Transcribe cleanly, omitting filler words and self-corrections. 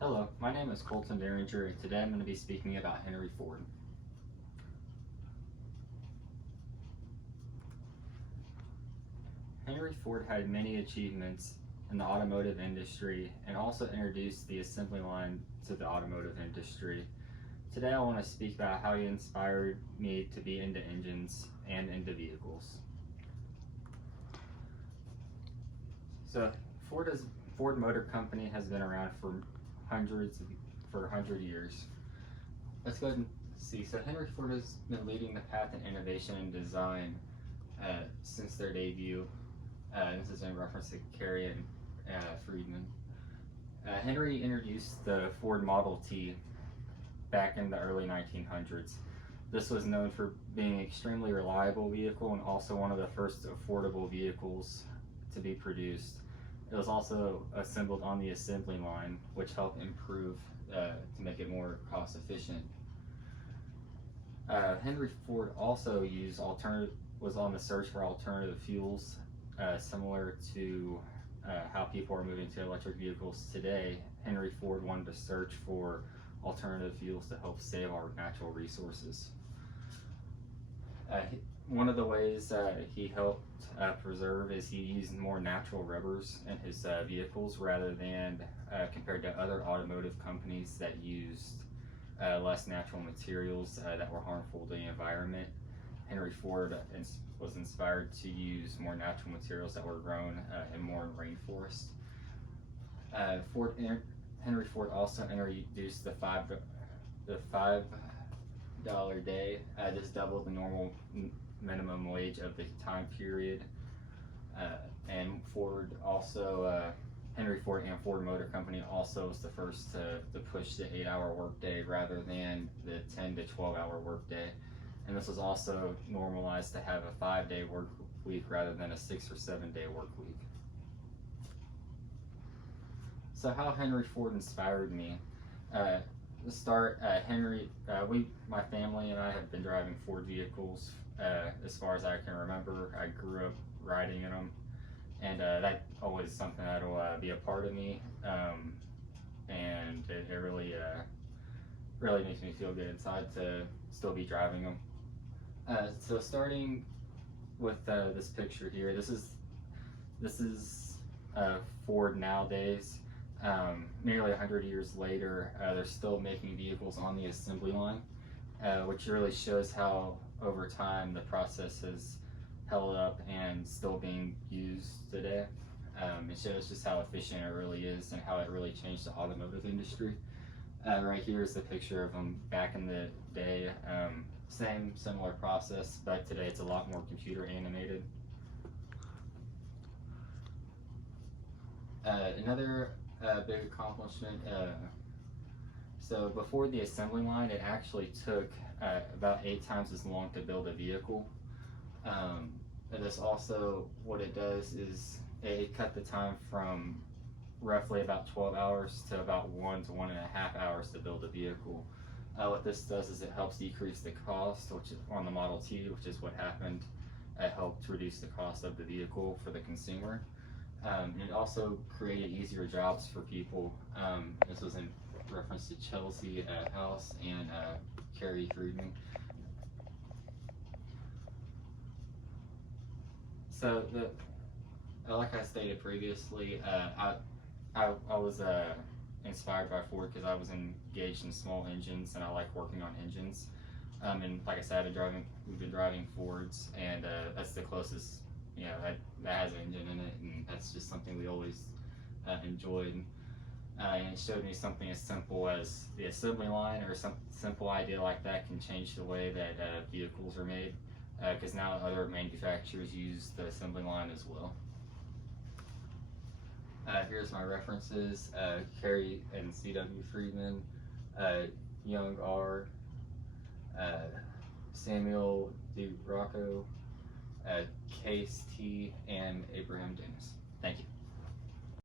Hello, my name is Colton Derringer, and today I'm going to be speaking about Henry Ford. Henry Ford had many achievements in the automotive industry and also introduced the assembly line to the automotive industry. Today I want to speak about how he inspired me to be into engines and into vehicles. So Ford Motor Company has been around for 100 years. Let's go ahead and see. So Henry Ford has been leading the path in innovation and design since their debut. This is in reference to Carey and Friedman. Henry introduced the Ford Model T back in the early 1900s. This was known for being an extremely reliable vehicle and also one of the first affordable vehicles to be produced. It was also assembled on the assembly line, which helped improve to make it more cost efficient. Henry Ford also was on the search for alternative fuels, similar to how people are moving to electric vehicles today. Henry Ford wanted to search for alternative fuels to help save our natural resources. One of the ways he helped preserve is he used more natural rubbers in his vehicles rather than compared to other automotive companies that used less natural materials that were harmful to the environment. Henry Ford was inspired to use more natural materials that were grown in more rainforest. Henry Ford also introduced the $5 day. This doubled the normal minimum wage of the time period. And Henry Ford and Ford Motor Company also was the first to push the 8-hour workday rather than the 10 to 12-hour workday. And this was also normalized to have a 5-day work week rather than a 6 or 7-day work week. So how Henry Ford inspired me. To start, my family and I have been driving Ford vehicles as far as I can remember. I grew up riding in them, and that's always something that'll be a part of me, and it really makes me feel good inside to still be driving them. So starting with this picture here, this is Ford nowadays. Nearly 100 years later, they're still making vehicles on the assembly line, which really shows how over time the process has held up and still being used today. It shows just how efficient it really is and how it really changed the automotive industry. Right here is the picture of them back in the day. Similar process, but today it's a lot more computer animated. Another big accomplishment. So before the assembly line, it actually took about 8 times as long to build a vehicle. And this also, what it does is it cut the time from roughly about 12 hours to about 1 to 1.5 hours to build a vehicle. What this does is it helps decrease the cost, which is on the Model T, which is what happened. It helped reduce the cost of the vehicle for the consumer. And it also created easier jobs for people. This was in reference to Chelsea House and Carey Friedman. So, like I stated previously, I was inspired by Ford because I was engaged in small engines and I like working on engines. And like I said, we've been driving Fords, and that's the closest, that has an engine in it, and that's just something we always enjoyed. And it showed me something as simple as the assembly line, or some simple idea like that can change the way that vehicles are made, because now other manufacturers use the assembly line as well. Here's my references: Carey and C.W. Friedman, Young R., Samuel D. Rocco, Case T., and Abraham Dennis. Thank you.